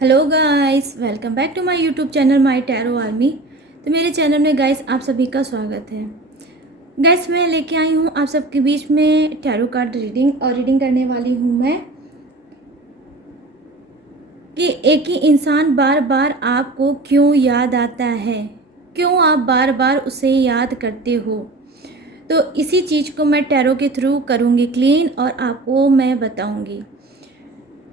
Hello guys, welcome back to my YouTube channel my tarot army. तो मेरे channel में guys आप सभी का स्वागत है। गाइस मैं लेके आई हूँ आप सबके बीच में टैरो कार्ड रीडिंग, और रीडिंग करने वाली हूँ मैं कि एक ही इंसान बार बार आपको क्यों याद आता है, क्यों आप बार बार उसे याद करते हो। तो इसी चीज़ को मैं टैरो के थ्रू करूँगी क्लीन, और आपको मैं बताऊँगी।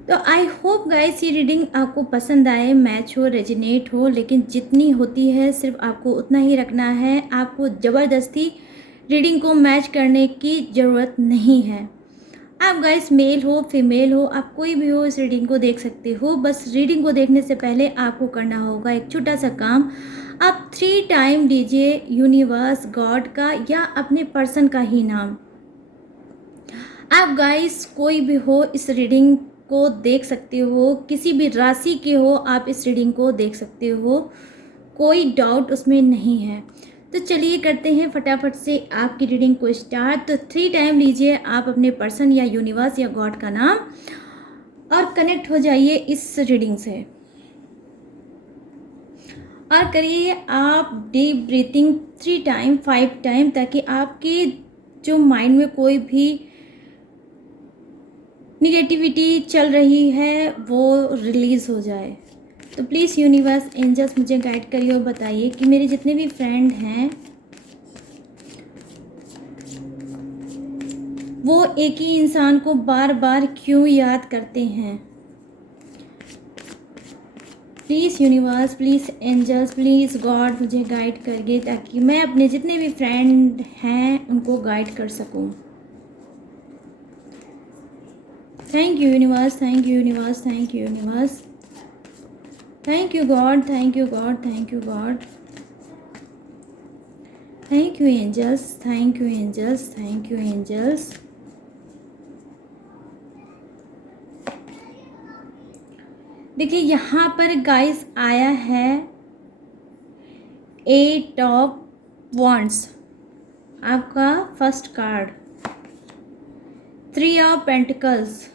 तो आई होप गाइस ये रीडिंग आपको पसंद आए, मैच हो, रेजिनेट हो, लेकिन जितनी होती है सिर्फ आपको उतना ही रखना है। आपको ज़बरदस्ती रीडिंग को मैच करने की ज़रूरत नहीं है। आप गाइस मेल हो फीमेल हो, आप कोई भी हो, इस रीडिंग को देख सकते हो। बस रीडिंग को देखने से पहले आपको करना होगा एक छोटा सा काम। आप 3 टाइम लीजिए यूनिवर्स, गॉड का या अपने पर्सन का ही नाम। आप गाइस कोई भी हो इस रीडिंग को देख सकते हो, किसी भी राशि के हो आप इस रीडिंग को देख सकते हो, कोई डाउट उसमें नहीं है। तो चलिए करते हैं फटाफट से आपकी रीडिंग को स्टार्ट। तो 3 टाइम लीजिए आप अपने पर्सन या यूनिवर्स या गॉड का नाम, और कनेक्ट हो जाइए इस रीडिंग से, और करिए आप डीप ब्रीथिंग 3 टाइम 5 टाइम, ताकि आपके जो माइंड में कोई भी निगेटिविटी चल रही है वो रिलीज़ हो जाए। तो प्लीज़ यूनिवर्स एंजल्स मुझे गाइड करिए और बताइए कि मेरे जितने भी फ्रेंड हैं वो एक ही इंसान को बार बार क्यों याद करते हैं। Please universe, please angels, please God मुझे गाइड करिए, ताकि मैं अपने जितने भी फ्रेंड हैं उनको गाइड कर सकूं। Thank you universe, thank you universe, thank you universe, thank you God, thank you God, thank you God, thank you angels, thank you angels, thank you angels. देखिए यहाँ पर गाइस आया है 8 ऑफ वॉन्ड्स, आपका first card. 3 of pentacles,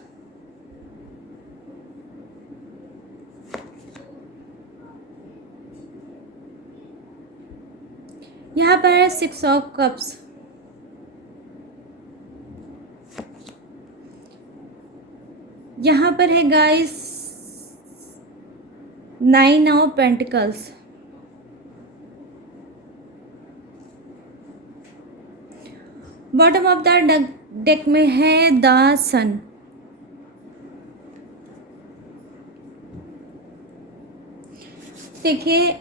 यहाँ पर है 6 of cups, यहाँ पर है guys 9 of pentacles, bottom of the deck में है द सन। देखिए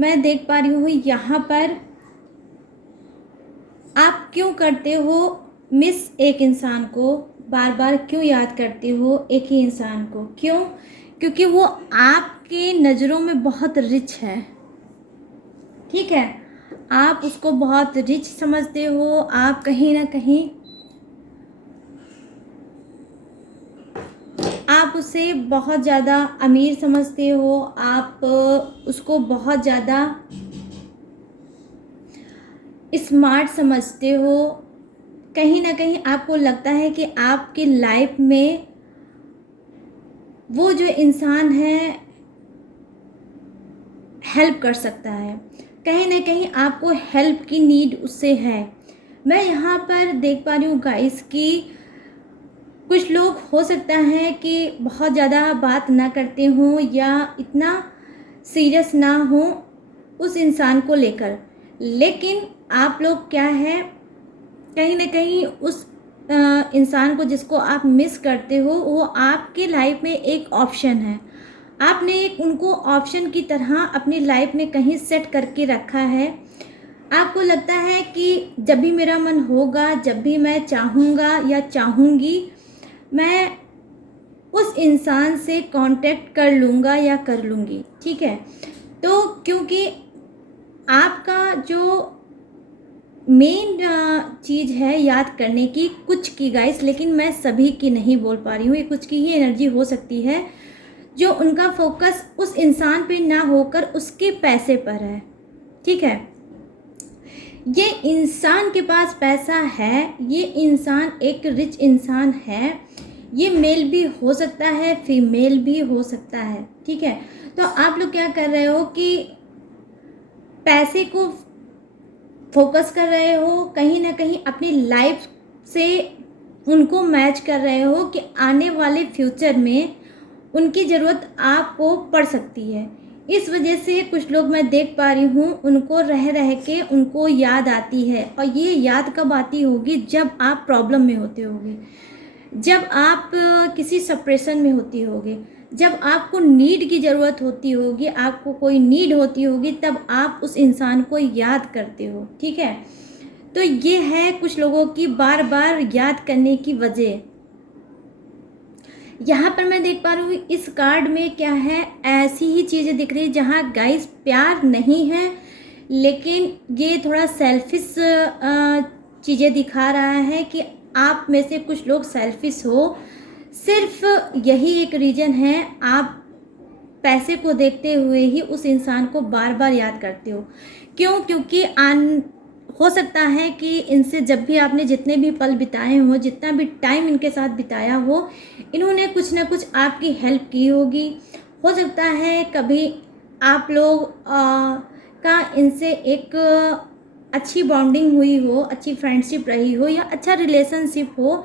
मैं देख पा रही हूँ यहाँ पर आप क्यों करते हो मिस एक इंसान को, बार बार क्यों याद करते हो एक ही इंसान को, क्यों? क्योंकि वो आपके नज़रों में बहुत रिच है, ठीक है, आप उसको बहुत रिच समझते हो, आप कहीं ना कहीं आप उसे बहुत ज़्यादा अमीर समझते हो, आप उसको बहुत ज़्यादा स्मार्ट समझते हो। कहीं ना कहीं आपको लगता है कि आपकी लाइफ में वो जो इंसान है हेल्प कर सकता है, कहीं ना कहीं आपको हेल्प की नीड उससे है। मैं यहाँ पर देख पा रही हूँ गाइस कि कुछ लोग हो सकता है कि बहुत ज़्यादा बात ना करते हों या इतना सीरियस ना हो उस इंसान को लेकर, लेकिन आप लोग क्या है, कहीं ना कहीं उस इंसान को जिसको आप मिस करते हो वो आपके लाइफ में एक ऑप्शन है। आपने एक उनको ऑप्शन की तरह अपनी लाइफ में कहीं सेट करके रखा है। आपको लगता है कि जब भी मेरा मन होगा, जब भी मैं चाहूँगा या चाहूँगी, मैं उस इंसान से कांटेक्ट कर लूँगा या कर लूँगी, ठीक है। तो क्योंकि आपका जो मेन चीज़ है याद करने की, कुछ की गाइस, लेकिन मैं सभी की नहीं बोल पा रही हूँ, ये कुछ की ही एनर्जी हो सकती है जो उनका फोकस उस इंसान पे ना होकर उसके पैसे पर है, ठीक है। ये इंसान के पास पैसा है, ये इंसान एक रिच इंसान है, ये मेल भी हो सकता है, फीमेल भी हो सकता है, ठीक है। तो आप लोग क्या कर रहे हो कि पैसे को फोकस कर रहे हो, कहीं ना कहीं अपनी लाइफ से उनको मैच कर रहे हो कि आने वाले फ्यूचर में उनकी ज़रूरत आपको पड़ सकती है। इस वजह से कुछ लोग मैं देख पा रही हूँ, उनको रह रह के उनको याद आती है, और ये याद कब आती होगी, जब आप प्रॉब्लम में होते होगे, जब आप किसी सप्रेशन में होती होगी, जब आपको नीड की ज़रूरत होती होगी, आपको कोई नीड होती होगी, तब आप उस इंसान को याद करते हो, ठीक है। तो ये है कुछ लोगों की बार बार याद करने की वजह। यहाँ पर मैं देख पा रही हूँ इस कार्ड में क्या है, ऐसी ही चीज़ें दिख रही है जहाँ गाइस प्यार नहीं है, लेकिन ये थोड़ा सेल्फिश चीज़ें दिखा रहा है कि आप में से कुछ लोग सेल्फिश हो। सिर्फ यही एक रीज़न है, आप पैसे को देखते हुए ही उस इंसान को बार बार याद करते हो। क्यों? क्योंकि हो सकता है कि इनसे जब भी आपने जितने भी पल बिताए हो, जितना भी टाइम इनके साथ बिताया हो, इन्होंने कुछ ना कुछ आपकी हेल्प की होगी। हो सकता है कभी आप लोग का इनसे एक अच्छी बॉन्डिंग हुई हो, अच्छी फ्रेंडशिप रही हो, या अच्छा रिलेशनशिप हो,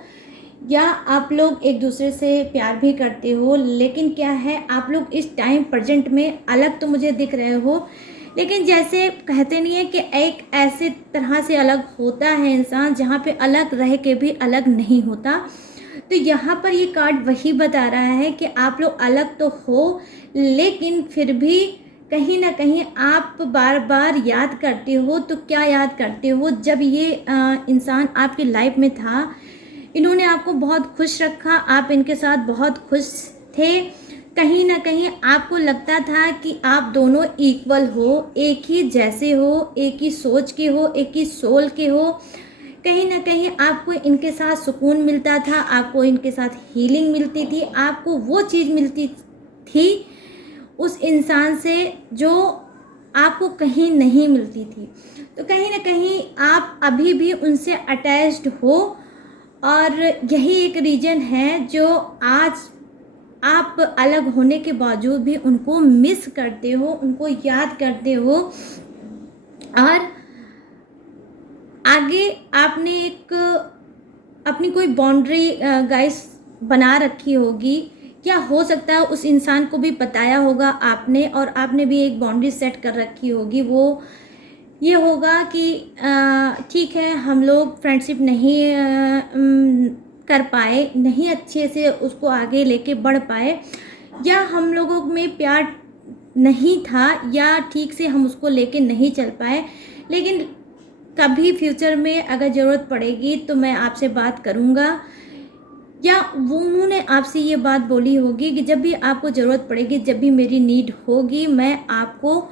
या आप लोग एक दूसरे से प्यार भी करते हो। लेकिन क्या है, आप लोग इस टाइम प्रेजेंट में अलग तो मुझे दिख रहे हो, लेकिन जैसे कहते नहीं है कि एक ऐसे तरह से अलग होता है इंसान जहाँ पे अलग रह के भी अलग नहीं होता। तो यहाँ पर ये कार्ड वही बता रहा है कि आप लोग अलग तो हो, लेकिन फिर भी कहीं ना कहीं आप बार बार याद करते हो। तो क्या याद करते हो? जब ये इंसान आपकी लाइफ में था, इन्होंने आपको बहुत खुश रखा, आप इनके साथ बहुत खुश थे। कहीं ना कहीं आपको लगता था कि आप दोनों इक्वल हो, एक ही जैसे हो, एक ही सोच के हो, एक ही सोल के हो। कहीं ना कहीं आपको इनके साथ सुकून मिलता था, आपको इनके साथ हीलिंग मिलती थी, आपको वो चीज़ मिलती थी उस इंसान से जो आपको कहीं नहीं मिलती थी। तो कहीं ना कहीं आप अभी भी उनसे अटैच्ड हो, और यही एक रीज़न है जो आज आप अलग होने के बावजूद भी उनको मिस करते हो, उनको याद करते हो। और आगे आपने एक अपनी कोई बाउंड्री गाइस बना रखी होगी, या हो सकता है उस इंसान को भी बताया होगा आपने, और आपने भी एक बाउंड्री सेट कर रखी होगी। वो ये होगा कि ठीक है, हम लोग फ्रेंडशिप नहीं कर पाए, नहीं अच्छे से उसको आगे लेके बढ़ पाए, या हम लोगों में प्यार नहीं था, या ठीक से हम उसको लेके नहीं चल पाए। लेकिन कभी फ्यूचर में अगर ज़रूरत पड़ेगी तो मैं आपसे बात करूँगा, या वो उन्होंने आपसे ये बात बोली होगी कि जब भी आपको ज़रूरत पड़ेगी, जब भी मेरी नीड होगी, मैं आपको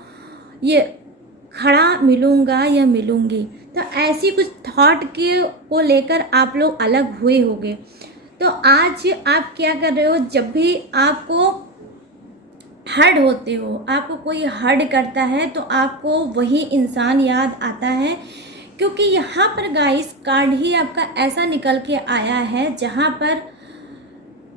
ये खड़ा मिलूँगा या मिलूँगी। तो ऐसी कुछ थॉट के को लेकर आप लोग अलग हुए होंगे। तो आज आप क्या कर रहे हो? जब भी आपको हर्ट होते हो, आपको कोई हर्ट करता है, तो आपको वही इंसान याद आता है। क्योंकि यहाँ पर गाइस कार्ड ही आपका ऐसा निकल के आया है जहाँ पर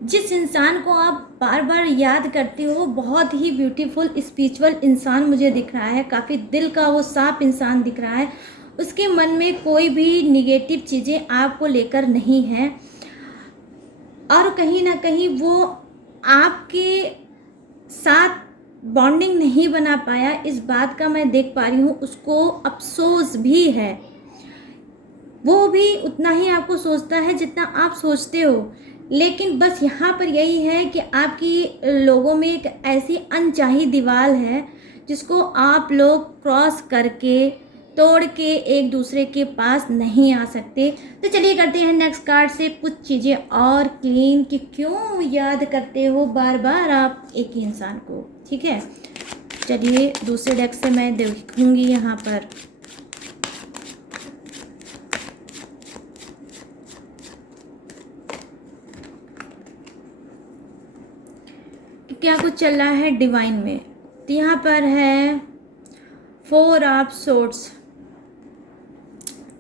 जिस इंसान को आप बार बार याद करते हो, बहुत ही ब्यूटीफुल स्पिरिचुअल इंसान मुझे दिख रहा है, काफ़ी दिल का वो साफ इंसान दिख रहा है। उसके मन में कोई भी निगेटिव चीज़ें आपको लेकर नहीं है, और कहीं ना कहीं वो आपके साथ बॉन्डिंग नहीं बना पाया, इस बात का मैं देख पा रही हूँ। उसको अफसोस भी है, वो भी उतना ही आपको सोचता है जितना आप सोचते हो। लेकिन बस यहाँ पर यही है कि आपकी लोगों में एक ऐसी अनचाही दीवार है जिसको आप लोग क्रॉस करके, तोड़ के एक दूसरे के पास नहीं आ सकते। तो चलिए करते हैं नेक्स्ट कार्ड से कुछ चीज़ें और क्लीन, कि क्यों याद करते हो बार बार आप एक ही इंसान को। ठीक है, चलिए दूसरे डेक से मैं देखूंगी यहाँ पर। क्या कुछ चल रहा है डिवाइन में। तो यहाँ पर है 4 ऑफ सोर्ड्स,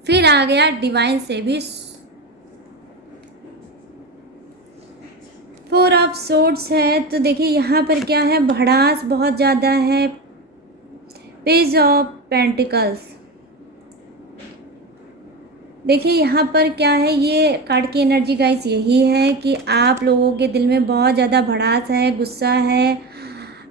फिर आ गया डिवाइन से भी फोर ऑफ सोर्ड्स है, तो देखिए यहाँ पर क्या है, भड़ास बहुत ज़्यादा है। पेज ऑफ पेंटिकल्स, देखिए यहाँ पर क्या है, ये कार्ड की एनर्जी गाइस यही है कि आप लोगों के दिल में बहुत ज़्यादा भड़ास है, गुस्सा है।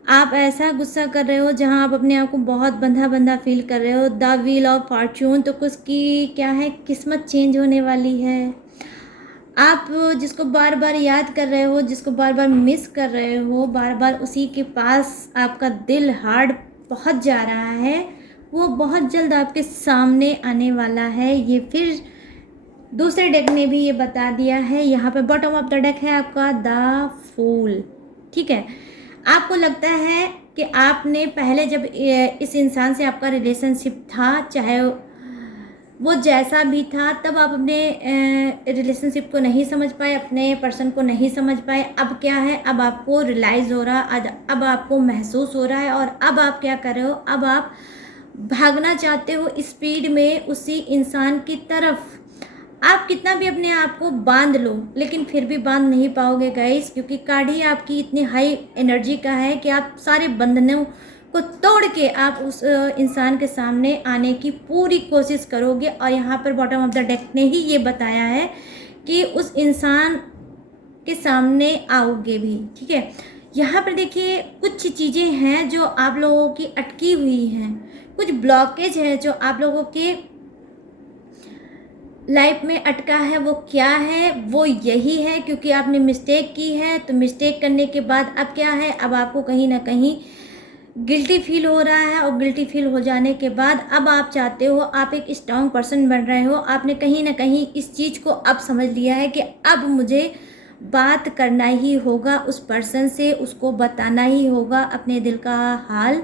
आप ऐसा गुस्सा कर रहे हो जहाँ आप अपने आप को बहुत बंधा बंधा फील कर रहे हो। द व्हील ऑफ फॉर्च्यून, तो कुछ की क्या है, किस्मत चेंज होने वाली है। आप जिसको बार बार याद कर रहे हो, जिसको बार बार मिस कर रहे हो, बार बार उसी के पास आपका दिल हार्ड पहुंच जा रहा है, वो बहुत जल्द आपके सामने आने वाला है। ये फिर दूसरे डेक ने भी ये बता दिया है। यहाँ पे बॉटम ऑफ द डेक है आपका द फूल, ठीक है। आपको लगता है कि आपने पहले जब इस इंसान से आपका रिलेशनशिप था, चाहे वो जैसा भी था, तब आप अपने रिलेशनशिप को नहीं समझ पाए, अपने पर्सन को नहीं समझ पाए। अब क्या है, अब आपको रियलाइज़ हो रहा, अब आपको महसूस हो रहा है, और अब आप क्या कर रहे हो, अब आप भागना चाहते हो स्पीड में उसी इंसान की तरफ। आप कितना भी अपने आप को बांध लो, लेकिन फिर भी बांध नहीं पाओगे गाइस, क्योंकि कार्ड ही आपकी इतनी हाई एनर्जी का है कि आप सारे बंधनों को तोड़ के आप उस इंसान के सामने आने की पूरी कोशिश करोगे। और यहाँ पर बॉटम ऑफ द डेक ने ही ये बताया है कि उस इंसान के सामने आओगे भी, ठीक है। यहाँ पर देखिए कुछ चीज़ें हैं जो आप लोगों की अटकी हुई हैं, कुछ ब्लॉकेज है जो आप लोगों के लाइफ में अटका है। वो क्या है, वो यही है क्योंकि आपने मिस्टेक की है। तो मिस्टेक करने के बाद अब क्या है, अब आपको कहीं ना कहीं गिल्टी फील हो रहा है, और गिल्टी फील हो जाने के बाद अब आप चाहते हो, आप एक स्ट्रॉन्ग पर्सन बन रहे हो। आपने कहीं ना कहीं इस चीज़ को अब समझ लिया है कि अब मुझे बात करना ही होगा उस पर्सन से, उसको बताना ही होगा अपने दिल का हाल।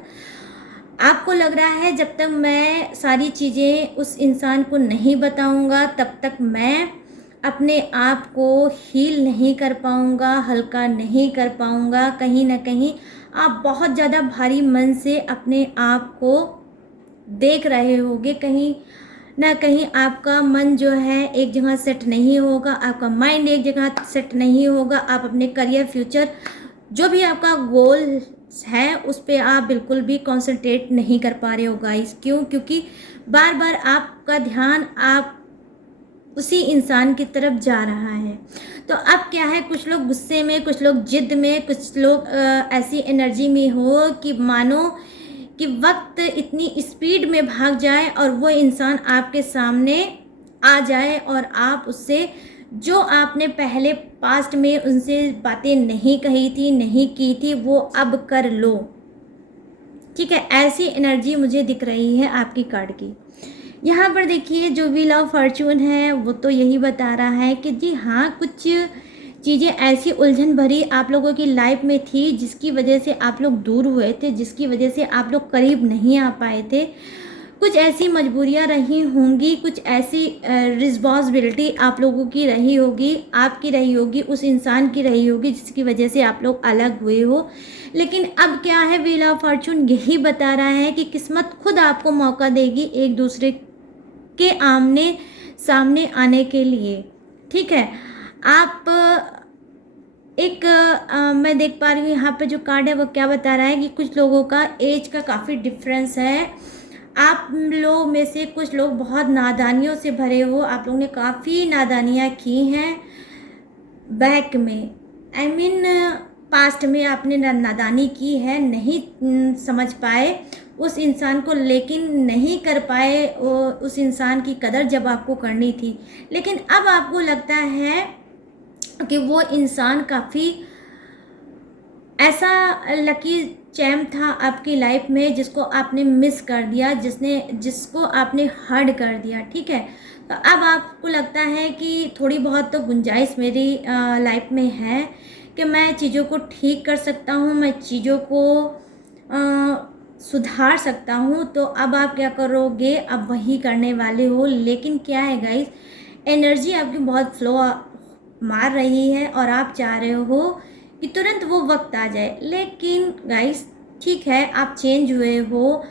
आपको लग रहा है जब तक मैं सारी चीज़ें उस इंसान को नहीं बताऊंगा, तब तक मैं अपने आप को हील नहीं कर पाऊंगा, हल्का नहीं कर पाऊंगा। कहीं ना कहीं आप बहुत ज़्यादा भारी मन से अपने आप को देख रहे होगे, कहीं ना कहीं आपका मन जो है एक जगह सेट नहीं होगा, आपका माइंड एक जगह सेट नहीं होगा। आप अपने करियर, फ्यूचर, जो भी आपका गोल है, उस पर आप बिल्कुल भी कंसंट्रेट नहीं कर पा रहे हो गाइस। क्यों? क्योंकि बार बार आपका ध्यान आप उसी इंसान की तरफ जा रहा है। तो अब क्या है, कुछ लोग गुस्से में, कुछ लोग जिद में, कुछ लोग ऐसी एनर्जी में हो कि मानो कि वक्त इतनी स्पीड में भाग जाए और वो इंसान आपके सामने आ जाए, और आप उससे जो आपने पहले पास्ट में उनसे बातें नहीं कही थी, नहीं की थी, वो अब कर लो, ठीक है। ऐसी एनर्जी मुझे दिख रही है आपकी कार्ड की। यहाँ पर देखिए जो व्हील ऑफ फॉर्च्यून है वो तो यही बता रहा है कि जी हाँ, कुछ चीज़ें ऐसी उलझन भरी आप लोगों की लाइफ में थी जिसकी वजह से आप लोग दूर हुए थे, जिसकी वजह से आप लोग करीब नहीं आ पाए थे। कुछ ऐसी मजबूरियाँ रही होंगी, कुछ ऐसी रिस्पॉन्सिबिलिटी आप लोगों की रही होगी, आपकी रही होगी, उस इंसान की रही होगी, जिसकी वजह से आप लोग अलग हुए हो। लेकिन अब क्या है, व्हील ऑफ फॉर्च्यून यही बता रहा है कि किस्मत खुद आपको मौका देगी एक दूसरे के आमने सामने आने के लिए, ठीक है। आप एक मैं देख पा रही हूँ यहाँ पे जो कार्ड है वो क्या बता रहा है कि कुछ लोगों का एज का काफ़ी डिफरेंस है। आप लोग में से कुछ लोग बहुत नादानियों से भरे हो, आप लोगों ने काफ़ी नादानियाँ की हैं बैक में, आई मीन पास्ट में आपने नादानी की है, नहीं समझ पाए उस इंसान को, लेकिन नहीं कर पाए उस इंसान की कदर जब आपको करनी थी। लेकिन अब आपको लगता है कि वो इंसान काफ़ी ऐसा लकी चैम था आपकी लाइफ में जिसको आपने मिस कर दिया, जिसको आपने हर्ट कर दिया, ठीक है। तो अब आपको लगता है कि थोड़ी बहुत तो गुंजाइश मेरी लाइफ में है कि मैं चीज़ों को ठीक कर सकता हूँ, मैं चीज़ों को सुधार सकता हूँ। तो अब आप क्या करोगे, अब वही करने वाले हो। लेकिन क्या है गाइस, एनर्जी आपकी बहुत फ्लो मार रही है और आप चाह रहे हो कि तुरंत वो वक्त आ जाए। लेकिन गाइस ठीक है, आप चेंज हुए हो,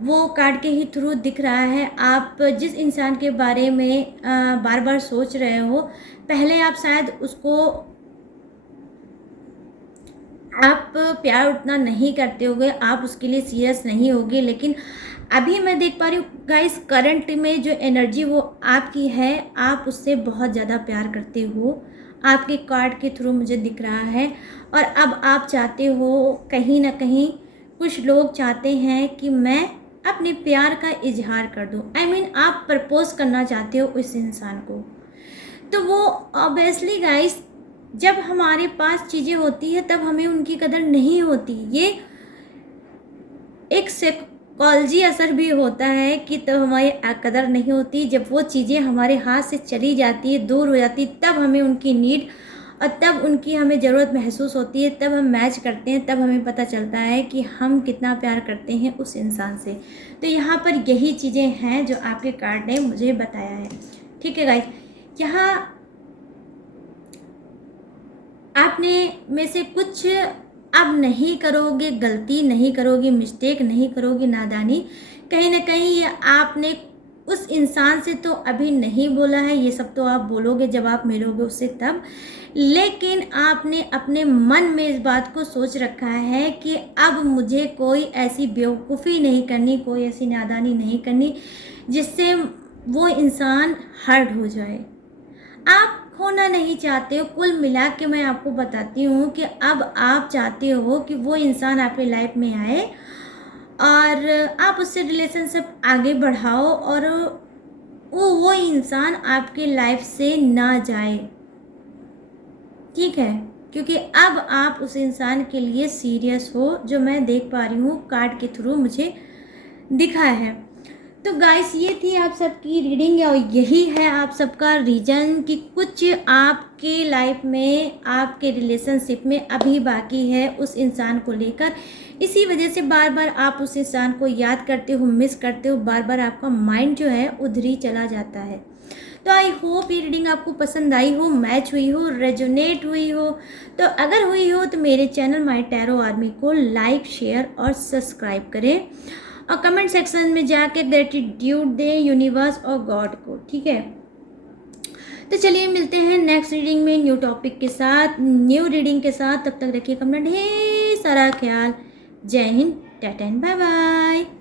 वो कार्ड के ही थ्रू दिख रहा है। आप जिस इंसान के बारे में बार बार सोच रहे हो, पहले आप शायद उसको आप प्यार उतना नहीं करते होगे, आप उसके लिए सीरियस नहीं होगे, लेकिन अभी मैं देख पा रही हूँ गाइस, करंट में जो एनर्जी वो आपकी है, आप उससे बहुत ज़्यादा प्यार करते हो, आपके कार्ड के थ्रू मुझे दिख रहा है। और अब आप चाहते हो कहीं ना कहीं, कुछ लोग चाहते हैं कि मैं अपने प्यार का इजहार कर दूँ, आई मीन आप प्रपोज करना चाहते हो उस इंसान को। तो वो ऑब्वियसली गाइस, जब हमारे पास चीज़ें होती है तब हमें उनकी कदर नहीं होती। ये एक साइकोलॉजी असर भी होता है कि तब हमारी कदर नहीं होती, जब वो चीज़ें हमारे हाथ से चली जाती है, दूर हो जाती है, तब हमें उनकी नीड और तब उनकी हमें ज़रूरत महसूस होती है, तब हम मैच करते हैं, तब हमें पता चलता है कि हम कितना प्यार करते हैं उस इंसान से। तो यहाँ पर यही चीज़ें हैं जो आपके कार्ड ने मुझे बताया है। ठीक है गाइस, यहाँ आपने में से कुछ अब नहीं करोगे, गलती नहीं करोगे, मिस्टेक नहीं करोगे, नादानी कहीं ना कहीं ये आपने उस इंसान से तो अभी नहीं बोला है, ये सब तो आप बोलोगे जब आप मिलोगे उससे तब, लेकिन आपने अपने मन में इस बात को सोच रखा है कि अब मुझे कोई ऐसी बेवकूफ़ी नहीं करनी, कोई ऐसी नादानी नहीं करनी जिससे वो इंसान हर्ट हो जाए। आप खोना नहीं चाहते हो। कुल मिला के मैं आपको बताती हूँ कि अब आप चाहते हो कि वो इंसान आपके लाइफ में आए और आप उससे रिलेशनशिप आगे बढ़ाओ और वो इंसान आपके लाइफ से ना जाए। ठीक है, क्योंकि अब आप उस इंसान के लिए सीरियस हो, जो मैं देख पा रही हूँ कार्ड के थ्रू मुझे दिखा है। तो गाइस, ये थी आप सबकी रीडिंग और यही है आप सबका रीजन कि कुछ आपके लाइफ में, आपके रिलेशनशिप में अभी बाकी है उस इंसान को लेकर। इसी वजह से बार बार आप उस इंसान को याद करते हो, मिस करते हो, बार बार आपका माइंड जो है उधर ही चला जाता है। तो आई होप ये रीडिंग आपको पसंद आई हो, मैच हुई हो, रेजोनेट हुई हो। तो अगर हुई हो तो मेरे चैनल माय टैरो आर्मी को लाइक, शेयर और सब्सक्राइब करें और कमेंट सेक्शन में जाके ग्रेटिट्यूड दें यूनिवर्स और गॉड को। ठीक है, तो चलिए मिलते हैं नेक्स्ट रीडिंग में न्यू टॉपिक के साथ, न्यू रीडिंग के साथ। तब तक रखिए अपना ढेर सारा ख्याल। जय हिंद, टाटा एंड बाय बाय।